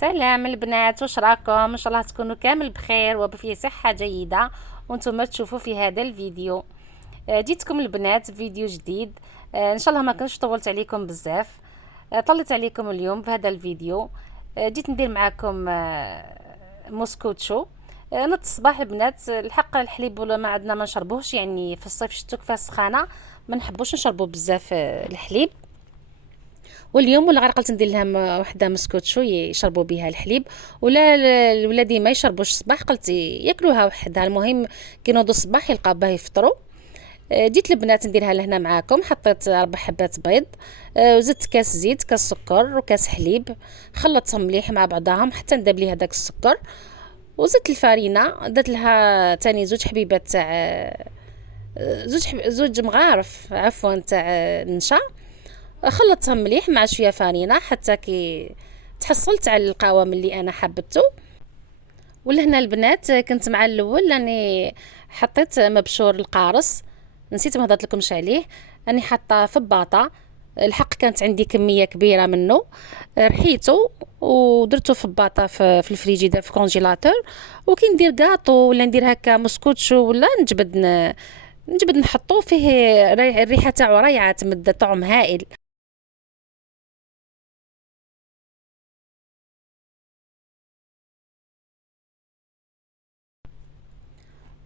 سلام البنات، واش راكم؟ ان شاء الله تكونوا كامل بخير وفي صحه جيده وانتم تشوفوا في هذا الفيديو. جيتكم البنات فيديو جديد. ان شاء الله ما كنتش طولت عليكم بزاف. طلت عليكم اليوم في هذا الفيديو. جيت ندير معكم موسكوتشو. نض الصباح البنات، الحق الحليب ولا ما عندنا ما نشربوهش، يعني في الصيف شتو كيفاه السخانه ما نحبوش نشربوا بزاف الحليب. واليوم ولا غير قلت ندير لهم وحده مسكوتشو يشربوا بها الحليب، ولا الولادي ما يشربوش الصباح، قلت ياكلوها وحدها. المهم كي نوضوا الصباح يلقاو بها يفطروا. جيت البنات نديرها لهنا معاكم. حطيت 4 حبات بيض، وزدت كاس زيت، كاس سكر وكاس حليب، خلطتهم مليح مع بعضهم حتى نداب لي هذاك السكر. وزدت الفارينه، درت لها تاني 2 حبيبات تاع زوج مغارف عفوا تاع نشا. خلطتهم مليح مع شويه فارينه حتى كي تحصلت على القوام اللي انا حبته. ولهنا البنات كنت مع الاول راني حطيت مبشور القارص، نسيت ما هضرت لكمش عليه. راني حاطه في باطه، الحق كانت عندي كميه كبيره منه، رحيته ودرته في باطه في الفريجيدير في كونجيلاتور. وكي ندير كاطو ولا ندير هكا مسكوتشو ولا نجبد نحطو فيه، الريحه تاعو رايعه، تمد طعم هائل.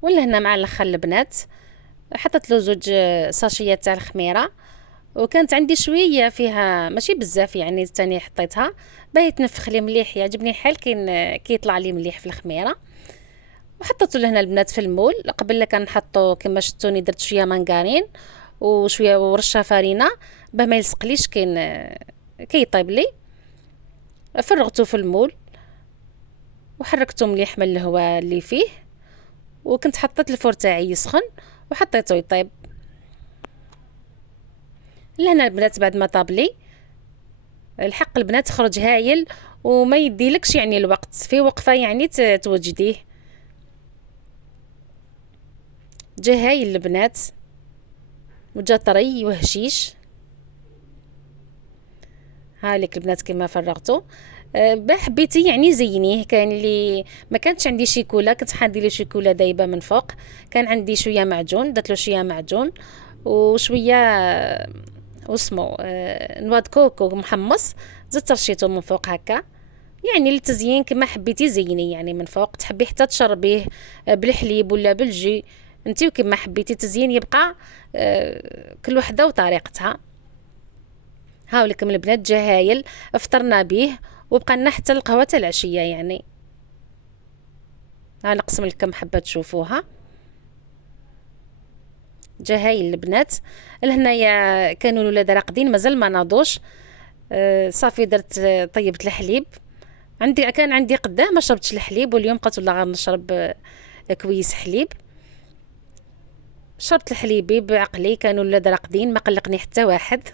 ولا هنا مع الاخر البنات حطيت له 2 ساشيات تاع الخميره، وكانت عندي شويه فيها ماشي بزاف، يعني تاني حطيتها باهي تنفخ لي مليح، يعجبني الحال كي يطلع لي مليح في الخميره. وحطيته لهنا البنات في المول. قبل لا كنحطو كما شفتوني درت شويه مانغارين وشويه ورشه فارينه باه ما يلصقليش كي يطيب لي. فرغته في المول وحركته مليح من الهواء اللي فيه، وكنت حطيت الفور تاعي يسخن وحطيته يطيب. لهنا البنات بعد ما طاب لي، الحق البنات خرج هايل وما يديلكش يعني الوقت في وقفه، يعني توجديه. جا هايل البنات وجا طري وهشيش. هالك البنات كما فرغته. حبيتي يعني زينيه. كان اللي ما كانتش عندي شيكولا، كنت حندير له شيكولا دايبه من فوق. كان عندي شويه معجون، درت له شويه معجون وشويه واسمو نواد كوكو محمص، زدت رشيته من فوق هكا. يعني للتزيين كما حبيتي زيني، يعني من فوق تحبي حتى تشربيه بالحليب ولا بالجي، انتي وكما حبيتي تزيين يبقى كل وحده وطريقتها. هاولكم البنات جا هايل، فطرنا به وبقى لنا حتى القهوه تاع العشيه. يعني ها نقسم لكم حبه تشوفوها. جا هايل البنات. لهنايا كانوا الولاد راقدين مازال ما ناضوش. صافي درت طيبت الحليب. كان عندي قداه ما شربتش الحليب، واليوم قلت لا غير نشرب كويس حليب. شربت الحليبي بعقلي، كانوا الولاد راقدين ما قلقني حتى واحد.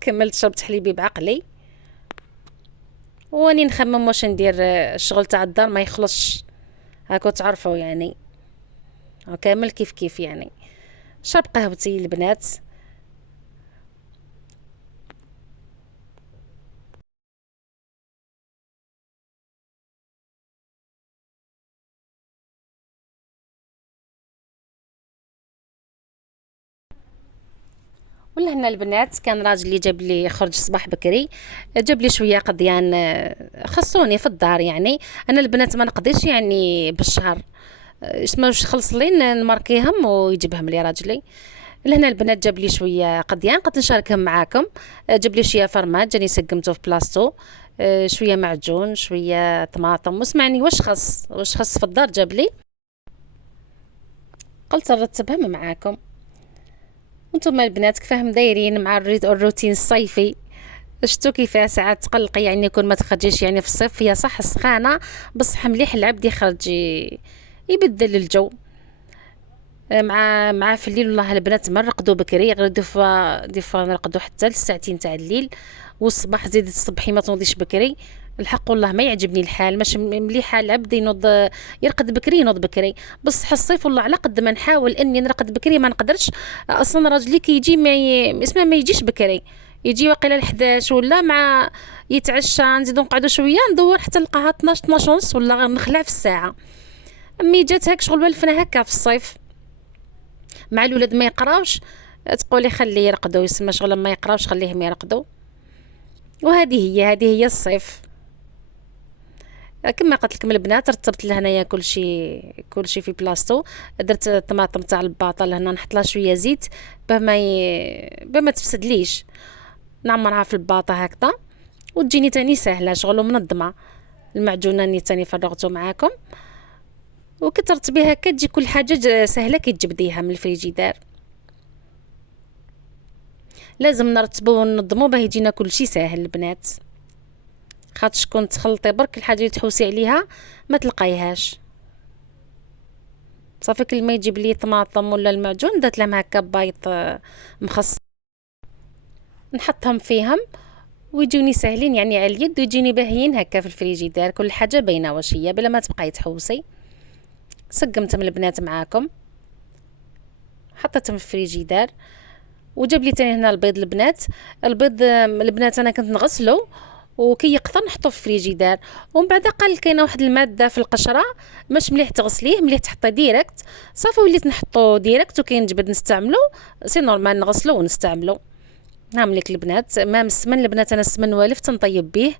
كملت شربت حليبي بعقلي، واني نخمم واش ندير. الشغل تاع الدار ما يخلصش، هاكو تعرفوا يعني كامل كيف كيف. يعني شرب قهوتي البنات. ولا هنا البنات كان راجلي جاب لي خرج صباح بكري، جاب لي شويه قضيان خصوني في الدار. يعني انا البنات ما نقدرش يعني بالشهر واش خلص لي نماركيهم ويجيبهم لي راجلي. لهنا البنات جاب لي شويه قضيان قد نشاركهم معاكم. جاب لي شويه فرماج جاني سقمته في بلاصتو، شويه معجون شويه طماطم، واسمعني واش خص في الدار جاب لي، قلت نرتبهم معاكم. وانتم البنات كيفاهم دايرين مع الروتين الصيفي؟ شتو كيفاه ساعات تقلقي يعني يكون ما تخرجيش، يعني في الصيف هي صح السخانه بصح مليح العبد يخرج يبدل الجو. مع في الليل والله البنات ما نرقدوا بكري، غير ديفا نرقدوا حتى للساعتين تاع الليل، والصباح زيد الصبحي ما تنوضيش بكري. الحق والله ما يعجبني الحال، مش مليحه العبد ينوض يرقد بكري ينوض بكري. بصح الصيف والله على قد ما نحاول اني نرقد بكري ما نقدرش. اصلا راجلي كي يجي ما يجيش بكري، يجي واقيلا ل11 ولا مع يتعشى، نزيدو نقعدو شويه ندور حتى نلقاها 12 ونص ولا غير نخلع في الساعه. مي جات هاك شغل بالفنا هكا في الصيف مع الولاد ما يقراوش، تقولي خليه يرقدوا، يسمى شغل ما يقراوش خليهم يرقدوا. هذه هي الصيف. كما قلت لكم البنات، رتبت لهنايا كلشي في بلاصتو. درت الطماطم تاع الباطه لهنا، نحط لها شويه زيت باه ما تفسدليش، نعمرها في الباطه هكذا وتجيني تاني سهله شغل ومنظمه. المعجونه ني تاني فرغته معاكم، وكترتبيها هكا تجي كل حاجه سهله كي تجبديها من الفريجيدار. لازم نرتبو وننظمو باه يجينا كلشي ساهل البنات، خاطش كون تخلطي برك الحاجه اللي تحوسي عليها ما تلقايهاش. صافي كل ما يجيب لي طماطم ولا المعجون درت لهم هكا بيض مخصص، نحطهم فيهم ويجوني ساهلين يعني على اليد، ويجيني باهيين هكا في الفريجيدار، كل حاجه باينه واش هي بلا ما تبقاي تحوسي. سقمتهم البنات معاكم، حطيتهم في الفريجيدار. وجاب لي تاني هنا البيض البنات انا كنت نغسلو وكي يقطر نحطوه في الفريجيدار، ومن بعد قال كاينه واحد الماده في القشره مش مليح تغسليه، مليح تحطيه ديريكت. صافي وليت نحطو ديريكت، وكاين نجبد نستعملو سي نورمال نغسلو ونستعملو. نعملك البنات ما السمن البنات، انا السمن والفت نطيب به،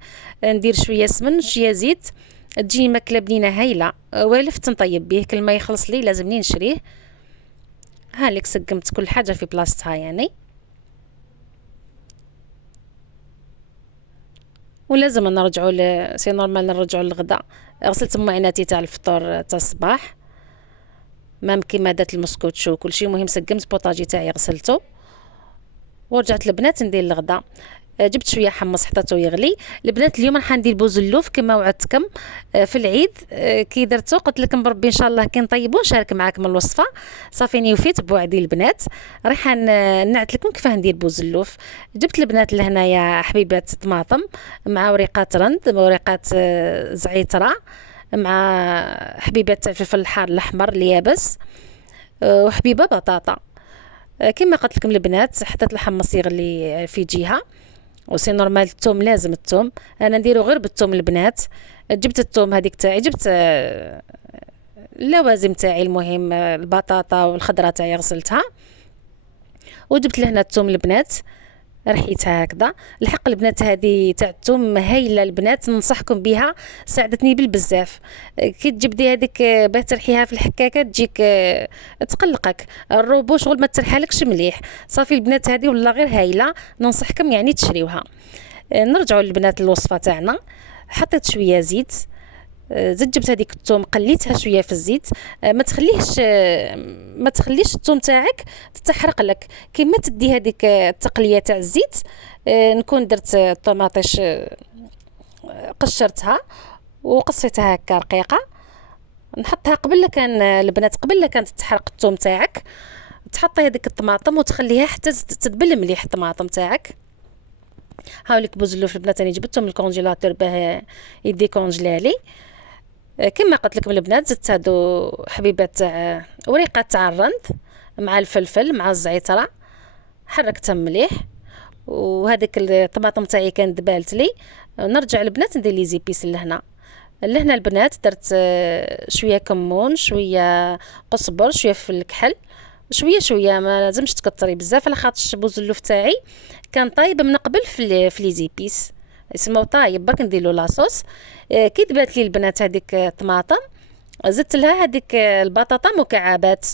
ندير شويه سمن شويه زيت، تجي ماكله بنينه هايله. والفت نطيب به، كل ما يخلص لي لازمني نشريه. هالك سقمت كل حاجه في بلاصتها يعني. ولازم نرجعوا سي نورمال نرجعوا للغدا. غسلت معيناتي تاع الفطور تاع الصباح، مام كيما دات المسكوتشو وكل شيء. مهم سقمت بوطاجي تاعي غسلته، ورجعت البنات ندير الغدا. جبت شويه حمص حطيته يغلي. البنات اليوم راح ندير بوزلوف كما وعدتكم في العيد. كي درتو قلت لكم بربي ان شاء الله كي نطيبو نشارك معكم الوصفه. صافيني وفيت بوعدي البنات، راح نعت لكم كيفاه ندير بوزلوف. جبت البنات لهنايا حبيبات طماطم مع وريقات رند، وريقات زعيتره، مع حبيبات تاع الفلفل الحار الاحمر اليابس، وحبيبه بطاطا. كما قلت لكم البنات حطيت الحمص يغلي في جهه، وسي نورمال الثوم لازم الثوم، انا نديرو غير بالثوم البنات. جبت الثوم هذيك تاعي، جبت اللوازم تاعي، المهم البطاطا والخضره تاعي غسلتها، وجبت لهنا الثوم البنات رحيتها هكذا. الحق البنات هذه تاع الثوم هايله البنات، ننصحكم بها، ساعدتني بالبزاف. كي تجبدي هذيك باه ترحيها في الحكاكه تجيك تقلقك الروبو شغل ما ترحالكش مليح. صافي البنات هذه والله غير هايله، ننصحكم يعني تشريوها. نرجعوا للبنات الوصفه تاعنا. حطيت شويه زيت، زدت جبت هذيك الثوم قليتها شويه في الزيت. ما تخليش الثوم تاعك تتحرق لك. كيما تدي هذيك التقليه تاع الزيت، نكون درت الطماطيش قشرتها وقصيتها هكا رقيقه، نحطها قبل كان البنات قبل كانت تحرق الثوم تاعك. تحطي هذيك الطماطم وتخليها حتى تدبل مليح الطماطم تاعك. هاوليك بوزلوف البنات راني جبتهم من الكونجيلاتور باه يديكونجلا لي. كما قلت لكم البنات زدت هادو حبيبات تاع وريقات تاع الرند مع الفلفل مع الزعتره، حركتهم مليح. وهذيك الطماطم تاعي كانت دبالت لي. نرجع البنات ندير لي زيبيس لهنا البنات. درت شويه كمون، شويه قزبر، شويه في الكحل، شويه ما لازمش تكتري بزاف على خاطر بوزلوف تاعي كان طايب من قبل في لي زيبيس، يسمو طايب برك ندير له لاصوص. كي دبات لي البنات هذيك الطماطم زدت لها هذيك البطاطا مكعبات،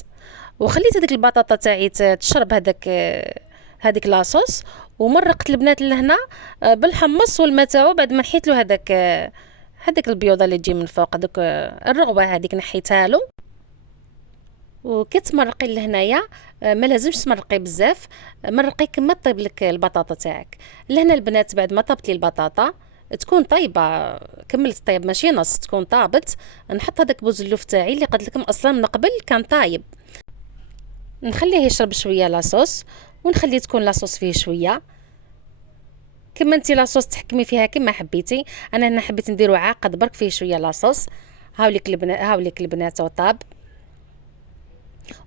وخليت هذيك البطاطا تاعي تشرب هذيك لاصوص. ومرقت البنات لهنا بالحمص والماء تاعو بعد ما نحيت له هذاك البيوضه اللي تجي من فوق، هذوك الرغوه هذيك نحيتها له. وكي تمرقي لهنايا ما لازمش تمرقي بزاف، مرقي كما طيب لك البطاطا تاعك. لهنا البنات بعد ما طابت لي البطاطا تكون طيبه كملت طيب ماشي نص، تكون طابت، نحط هذاك بوزلوف تاعي اللي قلت لكم اصلا من قبل كان طايب، نخليه يشرب شويه لاصوص، ونخليه تكون لاصوص فيه شويه كما انت لاصوص تحكمي فيها كما حبيتي. انا هنا حبيت نديرو عاقد برك فيه شويه لاصوص. هاوليك البنات وطاب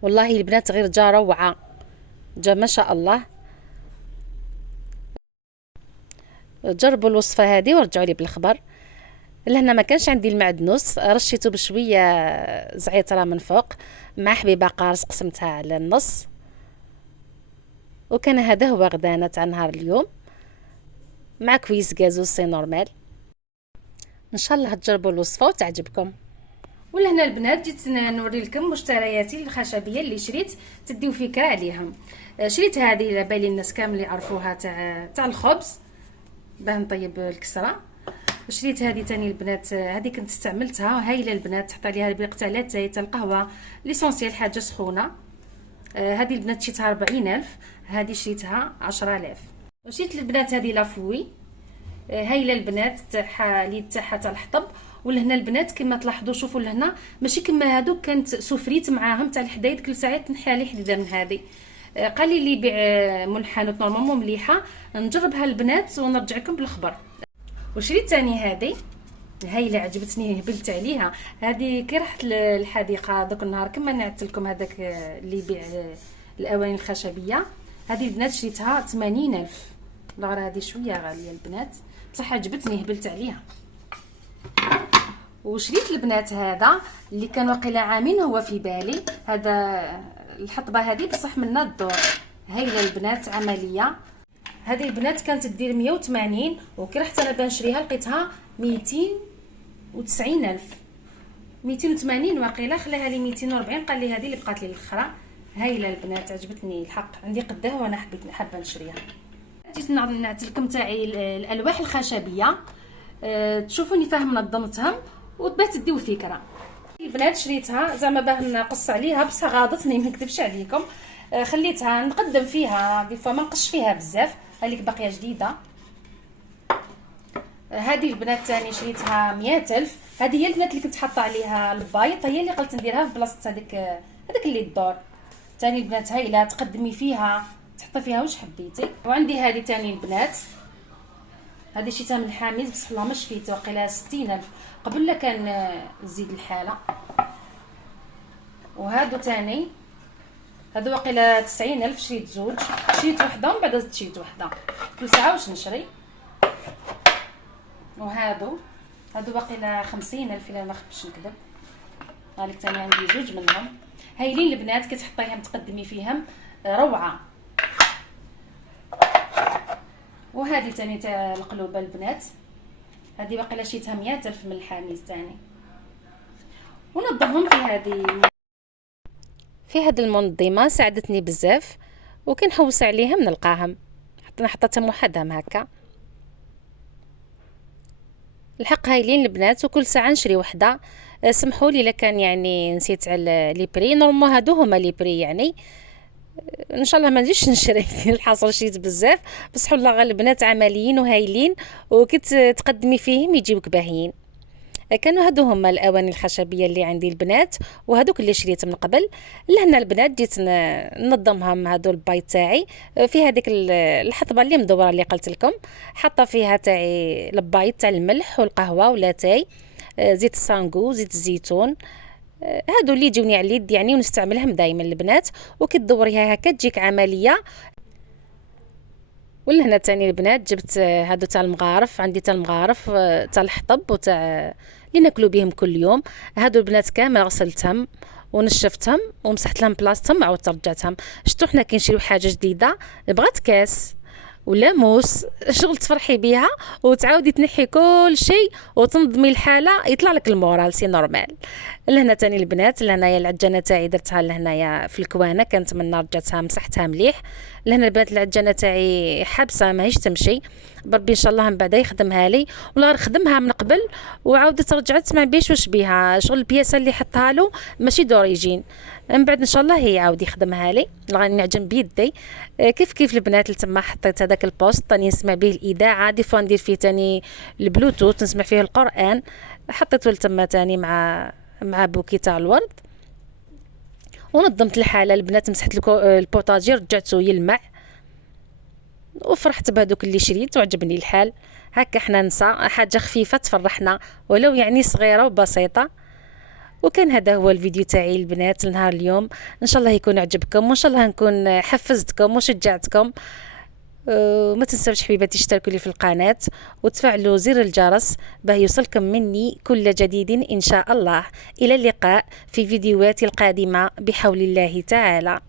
والله البنات غير جا روعه، جا ما شاء الله. جربوا الوصفه هذه ورجعوا لي بالخبر. لهنا ما كانش عندي المعدنوس، رشيته بشويه زعيتره من فوق مع حبيبه قارص قسمتها على النص. وكان هذا هو غدانا تاع نهار اليوم مع كويس كازوز سي نورمال. ان شاء الله تجربوا الوصفه وتعجبكم. ولهنا البنات جيت نوري لكم مشترياتي الخشبيه اللي شريت تديو فكره عليهم. شريت هذه على بالي الناس كامل يعرفوها تاع الخبز باه نطيب الكسره. شريت هذه تاني البنات، هذه كنت استعملتها هايله البنات، تحط عليها بقتالات زيت القهوه ليسونسيال حاجه سخونه. هذه البنات شريتها 40,000، هذه شريتها 10,000. شريت البنات هذه لافوي هايله البنات تاعها لي تاعها تاع الحطب. ولهنا البنات كما تلاحظوا شوفوا لهنا ماشي كما هادو كانت سفريت معاهم تاع الحدايد، كل ساعه نحيها لي حديده من هذه. قال لي بيع منحنوت نورمالمون مليحه، نجربها البنات ونرجع لكم بالخبر. وشريت ثاني هذه هايله عجبتني هبلت عليها. هذه كي رحت للحديقه دوك النهار كما نعت لكم هذاك اللي يبيع الاواني الخشبيه، هذه البنات شريتها 80,000 دولار. هذه شويه غاليه البنات بصح عجبتني هبلت عليها. وشريت البنات هذا اللي كان واقيلا عامين هو في بالي، هذا الحطبه هذه بصح من الدور هايله البنات عمليه. هذه البنات كانت تدير 180 وكي رحت انا بنشريها لقيتها 290,000 280 واقيلا، خلاها لي 240. قال لي هذه اللي بقات لي الاخرى هايله البنات عجبتني الحق، عندي قدها وانا حابه نشريها. جيت نعت لكم تاعي الالواح الخشبيه، تشوفوني فاهم نظمتهم وتبات تديو فكره. البنات شريتها زعما باه نقص عليها بصح غاضتني ما نكذبش عليكم، خليتها نقدم فيها دي فوا ما نقصش فيها بزاف، هذيك باقيه جديده. هذه البنات ثاني شريتها 100,000. هذه هي البنات اللي كنت حاطه عليها البايط، هي اللي قلت نديرها في بلاصه هذيك اللي الدور ثاني البنات هايله، تقدمي فيها تحطي فيها واش حبيتي. وعندي هذه ثاني البنات، هذه شريتها من حاميد بصح والله ما شفيت واقيلا 60,000 قبل لا كان زيد الحاله. وهادو ثاني هادو واقيلا 90,000، شريت زوج، شريت وحده ومن بعد شريت وحده كل ساعه واش نشري. وهادو واقيلا 50,000 الا ما خبش نكذب. هذيك ثاني عندي زوج منهم هايلين البنات، كتحطيهم تقدمي فيهم روعه. وهذه ثاني تاع القلوبه البنات، هذه واقيلا شريتها 100,000 من الحاميز ثاني. ونظمهم في هذه المنظمه ساعدتني بزاف، وكنحوس عليهم نلقاهم حطيتهم وحدهم هكا. الحق هايلين البنات وكل ساعه نشري وحده. سمحوا لي الا كان يعني نسيت على لي بري، نورمال هادو هما لي بري يعني ان شاء الله ما نجيش نشري الحاصل شريت بزاف بصح والله غير البنات عمليين وهايلين وكنت تقدمي فيهم يجيوك باهيين. كانوا هادو هما الاواني الخشبيه اللي عندي البنات، وهادوك اللي شريت من قبل. لهنا البنات جيت ننظمهم هادو الباي تاعي في هذيك الحطبه اللي مدوره اللي قلت لكم، حاطه فيها تاعي البايط تاع الملح والقهوه ولاتاي، زيت السانغو، زيت الزيتون، هادو اللي يجوني على اليد يعني ونستعملهم دائما البنات. وكتدوريها هكا تجيك عمليه. ولهنا تاني البنات جبت هادو تاع المغارف، عندي تاع المغارف تاع الحطب وتاع اللي ناكلو بهم كل يوم. هادو البنات كامل غسلتهم ونشفتهم ومسحت لهم بلاصتهم عاودت رجعتهم. شتو حنا كي نشريو حاجه جديده بغات كاس ولا موس شغل تفرحي بيها وتعاودي تنحي كل شيء وتنظمي الحاله يطلع لك المورال سي نورمال. لهنا تاني البنات، لهنايا العجانه تاعي درتها لهنايا في الكوانه، كانت من رجعتها مسحتها مليح. لهنا البنات العجانه تاعي حابسه ماهيش تمشي، بربي ان شاء الله من بعد يخدمها لي ولا غير خدمها من قبل وعاودت رجعت ما بيش واش بيها شغل البياسه اللي حطها له ماشي دوريجين، من بعد ان شاء الله هي عاود يخدمها لي غادي نعجن بيدي. كيف البنات اللي تما حطيت هذاك البوست راني نسمع به الاذاعه، دي فوا ندير فيه تاني البلوتوث نسمع فيه القران، حطيته تما تاني مع بوكي تاع الورد. ونظمت الحاله البنات، مسحت البوطاجي رجعته يلمع وفرحت بهذوك اللي شريت وعجبني الحال. هكا حنا نسى حاجه خفيفه تفرحنا ولو يعني صغيره وبسيطه. وكان هذا هو الفيديو تاعي البنات لنهار اليوم، ان شاء الله يكون عجبكم وان شاء الله نكون حفزتكم وشجعتكم ما تنسوش حبيباتي تشتركوا لي في القناة وتفعلوا زر الجرس باه يوصلكم مني كل جديد إن شاء الله. إلى اللقاء في فيديوهاتي القادمة بحول الله تعالى.